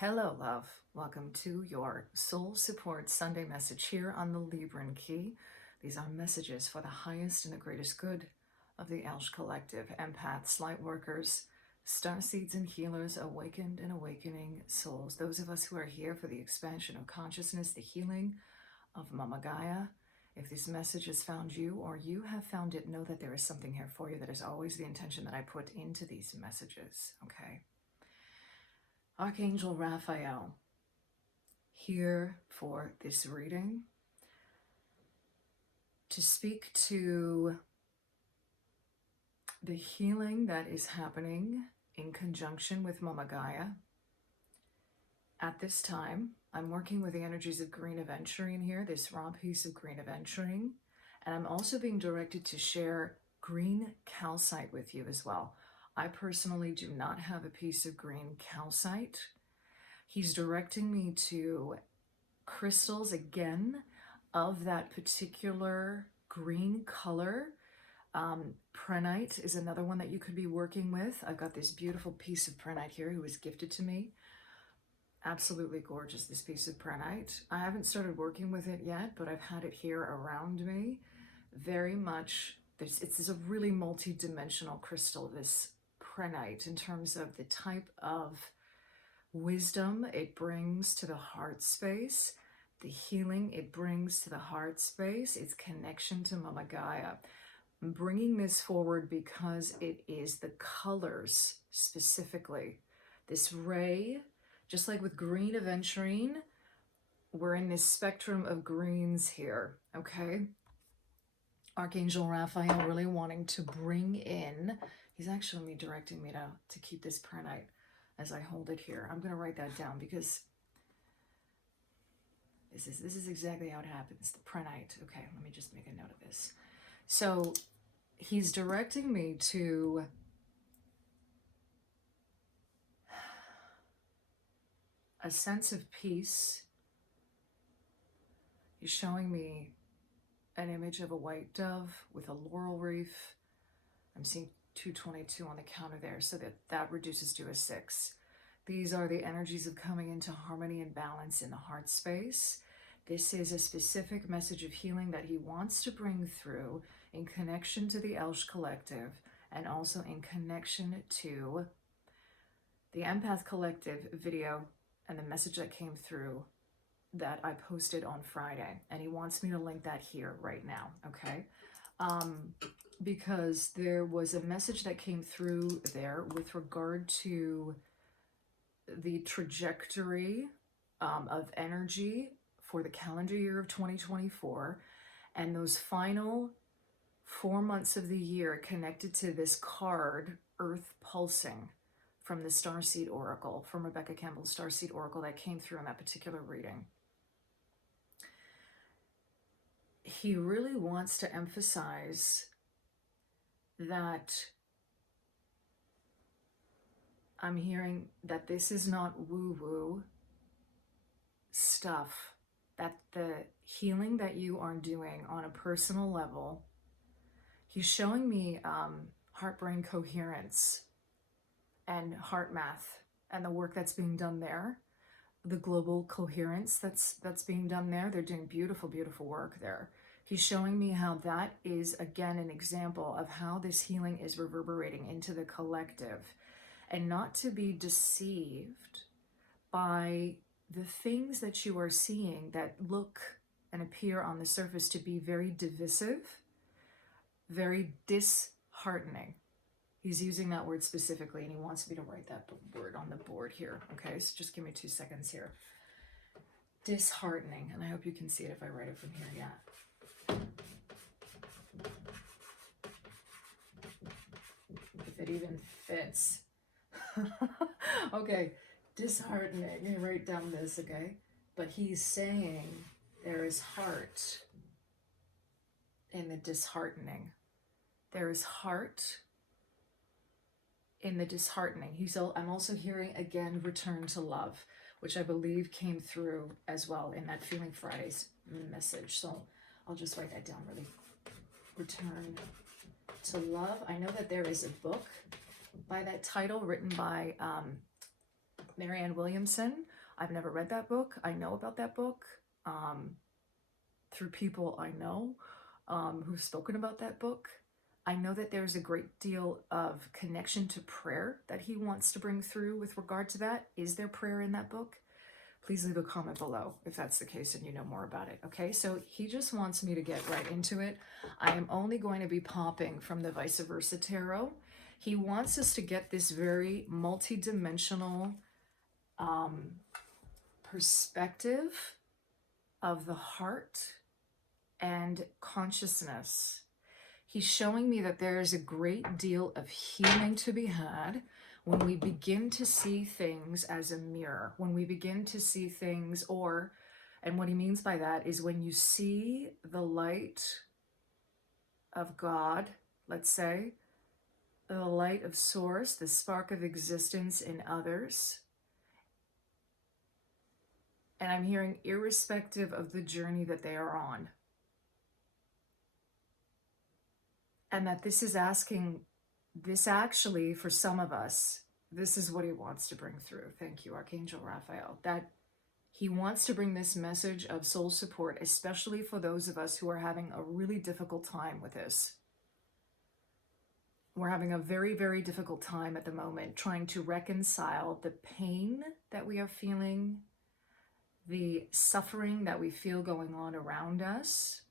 Hello, love. Welcome to your Soul Support Sunday message here on the Libran Key. These are messages for the highest and the greatest good of the Elsh Collective, empaths, light workers, starseeds and healers, awakened and awakening souls. Those of us who are here for the expansion of consciousness, the healing of Mama Gaia. If this message has found you or you have found it, know that there is something here for you. That is always the intention that I put into these messages, okay? Archangel Raphael, here for this reading to speak to the healing that is happening in conjunction with Mama Gaia. At this time, I'm working with the energies of green Aventurine here, this raw piece of green Aventurine, and I'm also being directed to share green calcite with you as well. I personally do not have a piece of green calcite. He's directing me to crystals again of that particular green color. Prehnite is another one that you could be working with. I've got this beautiful piece of prehnite here who was gifted to me. Absolutely gorgeous, this piece of prehnite. I haven't started working with it yet, but I've had it here around me. Very much, it's a really multi-dimensional crystal, this prehnite, in terms of the type of wisdom it brings to the heart space, the healing it brings to the heart space, its connection to Mama Gaia. I'm bringing this forward because it is the colors specifically. This ray, just like with green Aventurine, we're in this spectrum of greens here, okay? Archangel Raphael really wanting to bring in, he's actually directing me to keep this prehnite as I hold it here. I'm going to write that down because this is exactly how it happens, the prehnite. Okay, let me just make a note of this. So he's directing me to a sense of peace. He's showing me an image of a white dove with a laurel wreath. I'm seeing 222 on the counter there, so that reduces to a 6. These are the energies of coming into harmony and balance in the heart space. This is a specific message of healing that he wants to bring through in connection to the Elsh Collective and also in connection to the Empath Collective video and the message that came through that I posted on Friday. And he wants me to link that here right now, okay? Because there was a message that came through there with regard to the trajectory of energy for the calendar year of 2024 and those final 4 months of the year connected to this card, Earth Pulsing, from the Starseed Oracle, from Rebecca Campbell's Starseed Oracle that came through in that particular reading. He really wants to emphasize that I'm hearing that this is not woo-woo stuff, that the healing that you are doing on a personal level, he's showing me heart-brain coherence and heart math and the work that's being done there, the global coherence that's being done there. They're doing beautiful, beautiful work there. He's showing me how that is, again, an example of how this healing is reverberating into the collective, and not to be deceived by the things that you are seeing that look and appear on the surface to be very divisive, very disheartening. He's using that word specifically, and he wants me to write that word on the board here. Okay, so just give me 2 seconds here. Disheartening, and I hope you can see it if I write it from here. Yeah. If it even fits. Okay, disheartening. I'm going to write down this, okay? But he's saying there is heart in the disheartening. There is heart in the disheartening. I'm also hearing, again, return to love, which I believe came through as well in that Feeling Fridays message. So I'll just write that down really. Return to love. I know that there is a book by that title written by Marianne Williamson, I've never read that book. I know about that book through people I know who've spoken about that book. I know that there's a great deal of connection to prayer that he wants to bring through with regard to that. Is there prayer in that book? Please leave a comment below if that's the case and you know more about it. Okay, so he just wants me to get right into it. I am only going to be popping from the Vice Versa Tarot. He wants us to get this very multi-dimensional perspective of the heart and consciousness. He's showing me that there is a great deal of healing to be had when we begin to see things as a mirror, when we begin to see things, and what he means by that is when you see the light of God, let's say, the light of source, the spark of existence in others. And I'm hearing irrespective of the journey that they are on. And that this is asking, this actually, for some of us, this is what he wants to bring through. Thank you, Archangel Raphael. That he wants to bring this message of soul support, especially for those of us who are having a really difficult time with this. We're having a very, very difficult time at the moment trying to reconcile the pain that we are feeling, the suffering that we feel going on around us,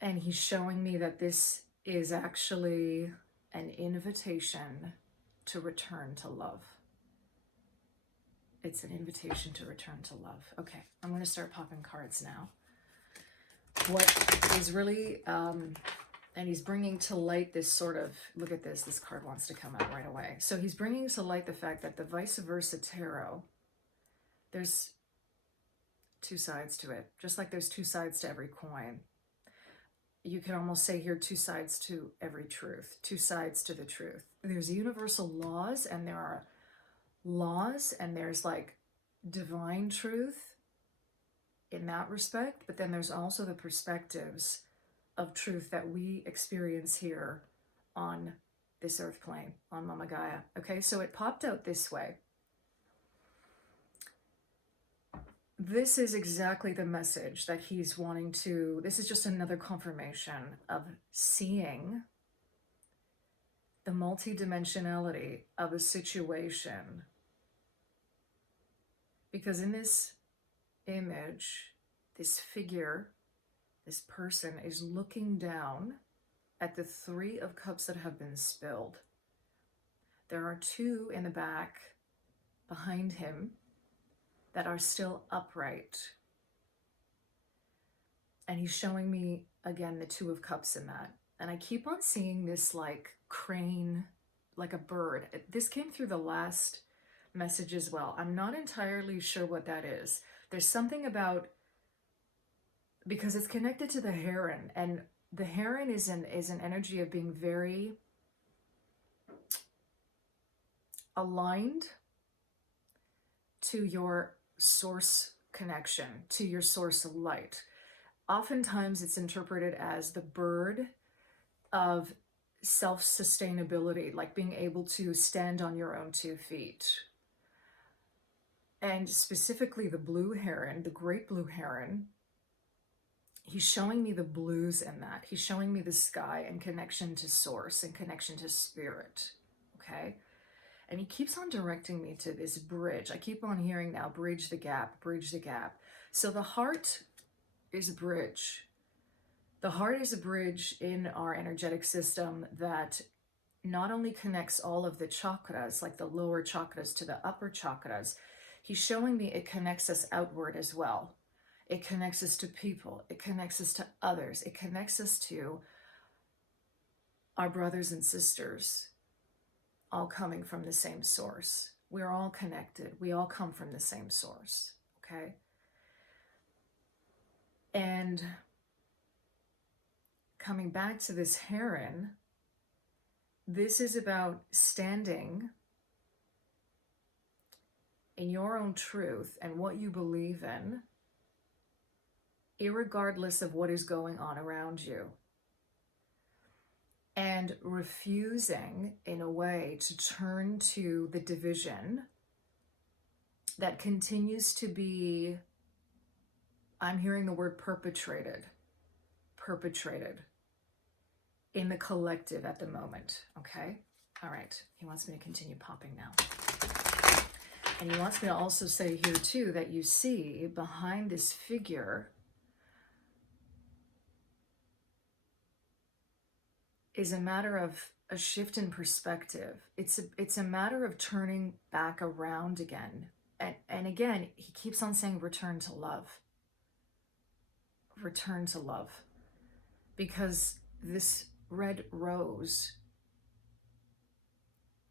and he's showing me that this is actually an invitation to return to love. It's an invitation to return to love. Okay, I'm going to start popping cards now. What is really, and he's bringing to light this sort of, look at this, this card wants to come out right away. So he's bringing to light the fact that the Vice Versa Tarot, there's two sides to it, just like there's two sides to every coin. You can almost say here two sides to every truth, two sides to the truth. There's universal laws, and there are laws, and there's like divine truth in that respect, but then there's also the perspectives of truth that we experience here on this earth plane, on Mama Gaia. Okay, so it popped out this way. This is exactly the message that he's wanting to, this is just another confirmation of seeing the multidimensionality of a situation. Because in this image, this figure, this person is looking down at the 3 of Cups that have been spilled. There are 2 in the back behind him that are still upright. And he's showing me, again, the 2 of Cups in that. And I keep on seeing this like crane, like a bird. This came through the last message as well. I'm not entirely sure what that is. There's something about, because it's connected to the heron, and the heron is an energy of being very aligned to your source connection, to your source of light. Oftentimes it's interpreted as the bird of self-sustainability, like being able to stand on your own 2 feet. And specifically the blue heron, the great blue heron, he's showing me the blues in that. He's showing me the sky and connection to source and connection to spirit, okay? And he keeps on directing me to this bridge. I keep on hearing now, bridge the gap, bridge the gap. So the heart is a bridge. The heart is a bridge in our energetic system that not only connects all of the chakras, like the lower chakras to the upper chakras, he's showing me it connects us outward as well. It connects us to people. It connects us to others. It connects us to our brothers and sisters, all coming from the same source. We're all connected. We all come from the same source, okay? And coming back to this heron, this is about standing in your own truth and what you believe in, irregardless of what is going on around you. and refusing in a way to turn to the division that continues to be, I'm hearing the word perpetrated in the collective at the moment, okay? All right, he wants me to continue popping now. And he wants me to also say here too that you see behind this figure is a matter of a shift in perspective. It's a matter of turning back around again. And again, he keeps on saying return to love. Return to love. Because this red rose,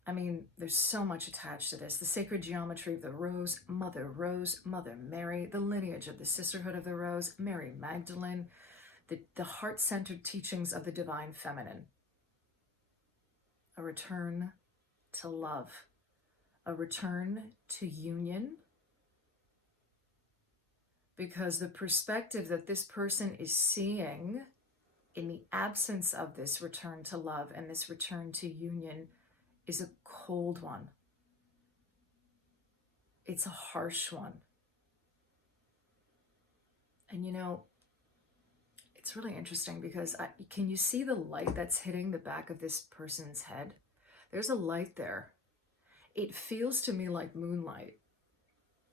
I mean, there's so much attached to this. The sacred geometry of the rose, Mother Mary, the lineage of the sisterhood of the rose, Mary Magdalene, the heart-centered teachings of the divine feminine. A return to love, a return to union, because the perspective that this person is seeing in the absence of this return to love and this return to union is a cold one. It's a harsh one. And you know, it's really interesting because can you see the light that's hitting the back of this person's head? There's a light there. It feels to me like moonlight,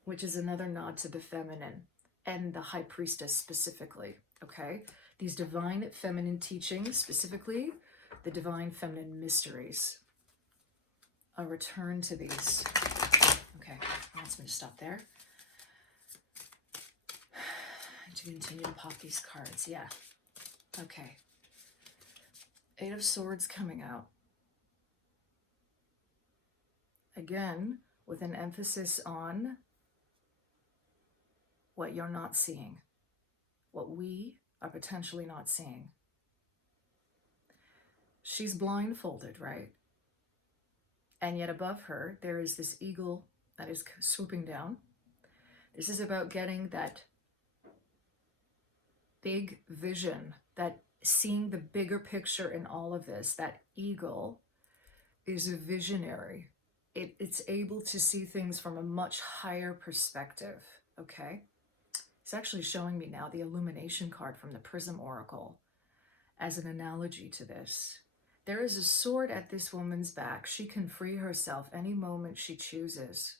which is another nod to the feminine and the high priestess specifically, okay? These divine feminine teachings, specifically the divine feminine mysteries. A return to these. Okay, he wants me to stop there. To continue to pop these cards, yeah. Okay. Eight of Swords coming out. Again, with an emphasis on what you're not seeing, what we are potentially not seeing. She's blindfolded, right? And yet above her, there is this eagle that is swooping down. This is about getting that big vision, that seeing the bigger picture in all of this. That eagle is a visionary. It's able to see things from a much higher perspective, okay? It's actually showing me now the illumination card from the Prism Oracle as an analogy to this. There is a sword at this woman's back. She can free herself any moment she chooses.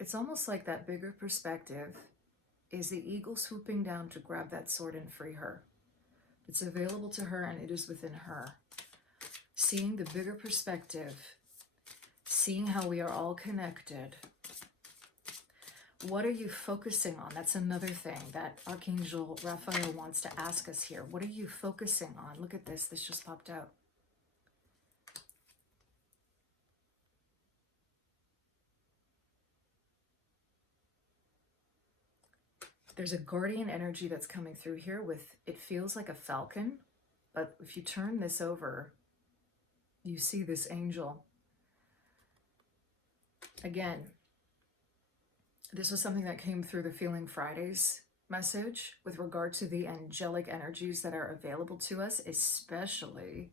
It's almost like that bigger perspective is the eagle swooping down to grab that sword and free her. It's available to her and it is within her. Seeing the bigger perspective, seeing how we are all connected. What are you focusing on? That's another thing that Archangel Raphael wants to ask us here. What are you focusing on? Look at this. This just popped out. There's a guardian energy that's coming through here with, it feels like a falcon, but if you turn this over, you see this angel. Again, this was something that came through the Feeling Fridays message with regard to the angelic energies that are available to us, especially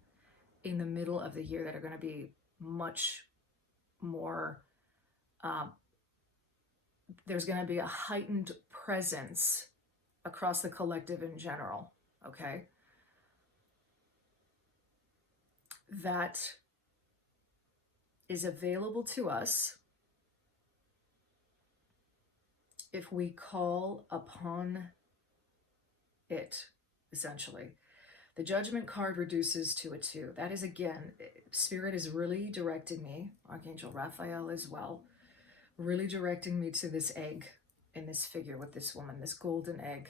in the middle of the year, that are going to be much more, there's going to be a heightened presence across the collective in general, okay? That is available to us if we call upon it, essentially. The Judgment card reduces to a 2. That is, again, Spirit is really directing me, Archangel Raphael as well, really directing me to this egg in this figure with this woman, this golden egg.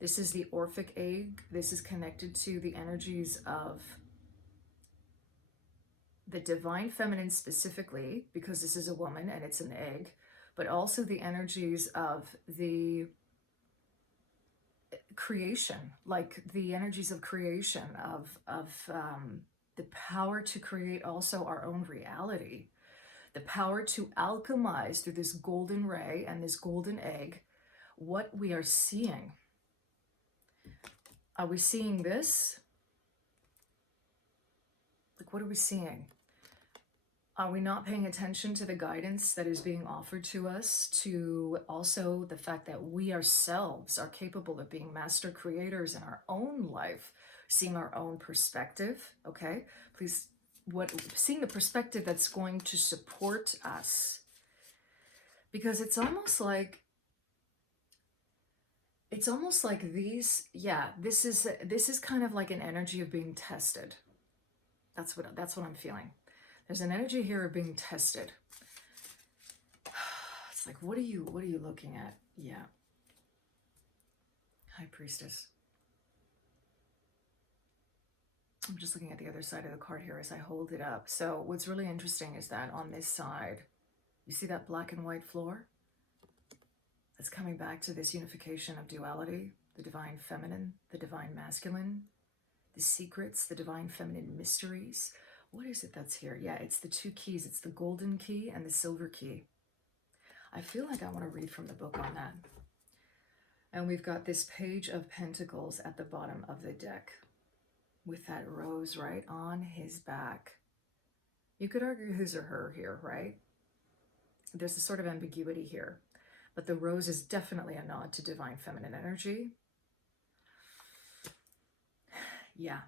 This is the Orphic egg. This is connected to the energies of the divine feminine specifically, because this is a woman and it's an egg, but also the energies of the creation, like the energies of creation, of the power to create also our own reality, the power to alchemize through this golden ray and this golden egg what we are seeing. Are we seeing this? Like, what are we seeing? Are we not paying attention to the guidance that is being offered to us, to also the fact that we ourselves are capable of being master creators in our own life, seeing our own perspective, okay? Please, seeing the perspective that's going to support us. Because it's almost like these, yeah, this is kind of like an energy of being tested. That's what I'm feeling. There's an energy here of being tested. It's like, what are you looking at? Yeah. High Priestess. I'm just looking at the other side of the card here as I hold it up. So what's really interesting is that on this side, you see that black and white floor? It's coming back to this unification of duality, the divine feminine, the divine masculine, the secrets, the divine feminine mysteries. What is it that's here? Yeah, it's the two keys. It's the golden key and the silver key. I feel like I want to read from the book on that. And we've got this page of pentacles at the bottom of the deck with that rose right on his back. You could argue his or her here, right? There's a sort of ambiguity here. But the rose is definitely a nod to divine feminine energy. Yeah.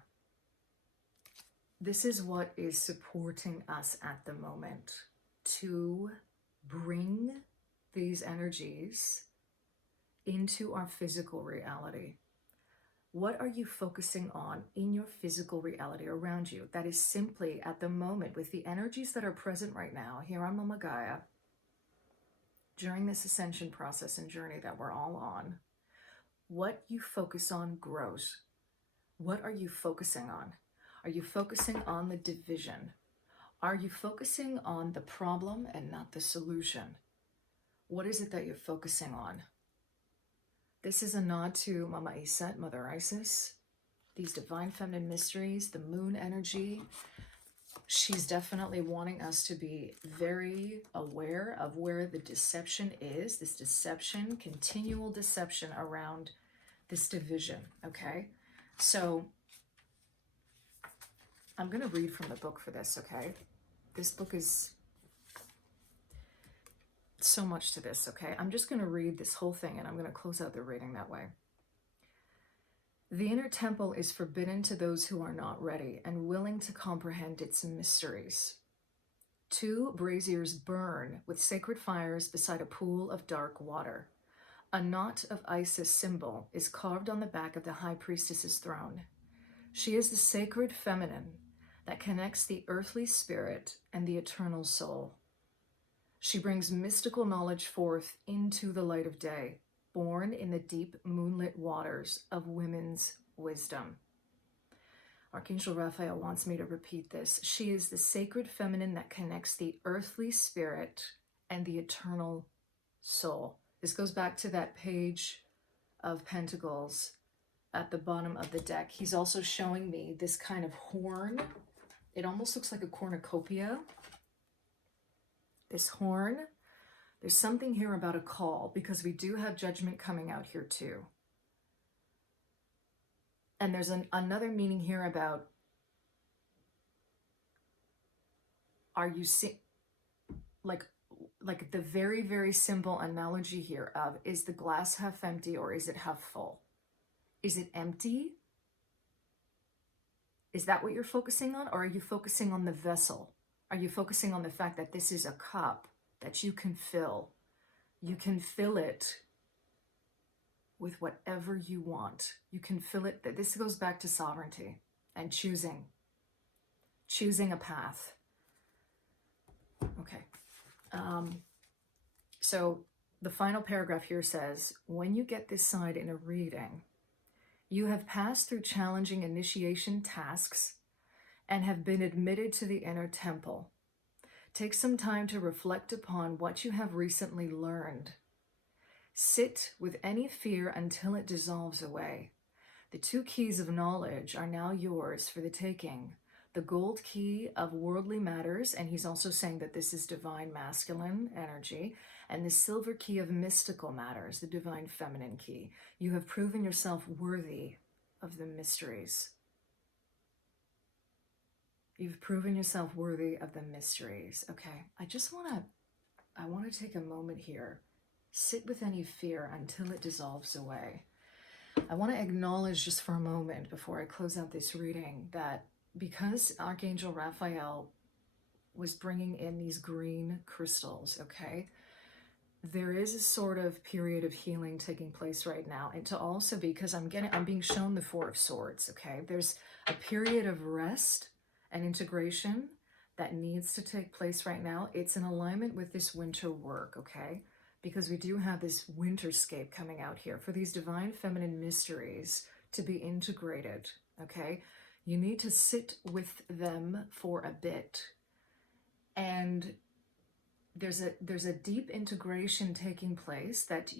This is what is supporting us at the moment to bring these energies into our physical reality. What are you focusing on in your physical reality around you? That is simply at the moment with the energies that are present right now here on Mama Gaia during this ascension process and journey that we're all on. What you focus on grows. What are you focusing on? Are you focusing on the division? Are you focusing on the problem and not the solution? What is it that you're focusing on? This is a nod to Mama Iset, Mother Isis, these divine feminine mysteries, the moon energy. She's definitely wanting us to be very aware of where the deception is, this deception, continual deception around this division, okay? So I'm going to read from the book for this, okay? This book is so much to this, okay? I'm just going to read this whole thing and I'm going to close out the reading that way. The inner temple is forbidden to those who are not ready and willing to comprehend its mysteries. 2 braziers burn with sacred fires beside a pool of dark water. A knot of Isis symbol is carved on the back of the high priestess's throne. She is the sacred feminine that connects the earthly spirit and the eternal soul. She brings mystical knowledge forth into the light of day, born in the deep moonlit waters of women's wisdom. Archangel Raphael wants me to repeat this. She is the sacred feminine that connects the earthly spirit and the eternal soul. This goes back to that page of pentacles at the bottom of the deck. He's also showing me this kind of horn. It almost looks like a cornucopia. This horn. There's something here about a call because we do have judgment coming out here too. And there's another meaning here about, are you seeing, like the very, very simple analogy here of, is the glass half empty or is it half full? Is it empty? Is that what you're focusing on? Or are you focusing on the vessel? Are you focusing on the fact that this is a cup that you can fill? You can fill it with whatever you want. You can fill it. This goes back to sovereignty and choosing a path. Okay. So the final paragraph here says, when you get this side in a reading, you have passed through challenging initiation tasks and have been admitted to the inner temple. Take some time to reflect upon what you have recently learned. Sit with any fear until it dissolves away. The 2 keys of knowledge are now yours for the taking. The gold key of worldly matters, and he's also saying that this is divine masculine energy, and the silver key of mystical matters, the divine feminine key. You have proven yourself worthy of the mysteries. You've proven yourself worthy of the mysteries. Okay, I want to take a moment here. Sit with any fear until it dissolves away. I want to acknowledge just for a moment before I close out this reading that because Archangel Raphael was bringing in these green crystals, okay, there is a sort of period of healing taking place right now. And to also, because I'm being shown the Four of Swords, okay, there's a period of rest and integration that needs to take place right now. It's in alignment with this winter work, okay? Because we do have this winterscape coming out here for these divine feminine mysteries to be integrated, okay? You need to sit with them for a bit. And there's a deep integration taking place that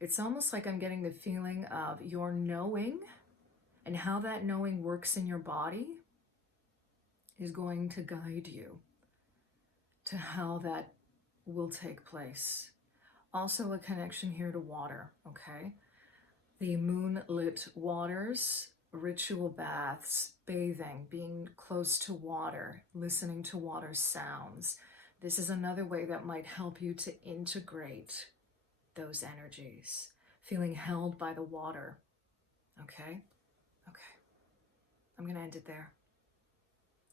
it's almost like I'm getting the feeling of your knowing and how that knowing works in your body is going to guide you to how that will take place. Also a connection here to water, okay? The moonlit waters, ritual baths, bathing, being close to water, listening to water sounds. This is another way that might help you to integrate those energies, feeling held by the water, okay? Okay, I'm gonna end it there.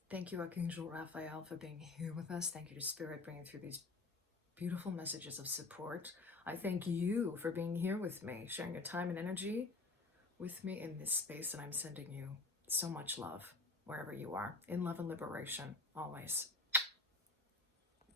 Thank you, Archangel Raphael, for being here with us. Thank you to Spirit bringing through these beautiful messages of support. I thank you for being here with me, sharing your time and energy with me in this space, and I'm sending you so much love wherever you are, in love and liberation, always.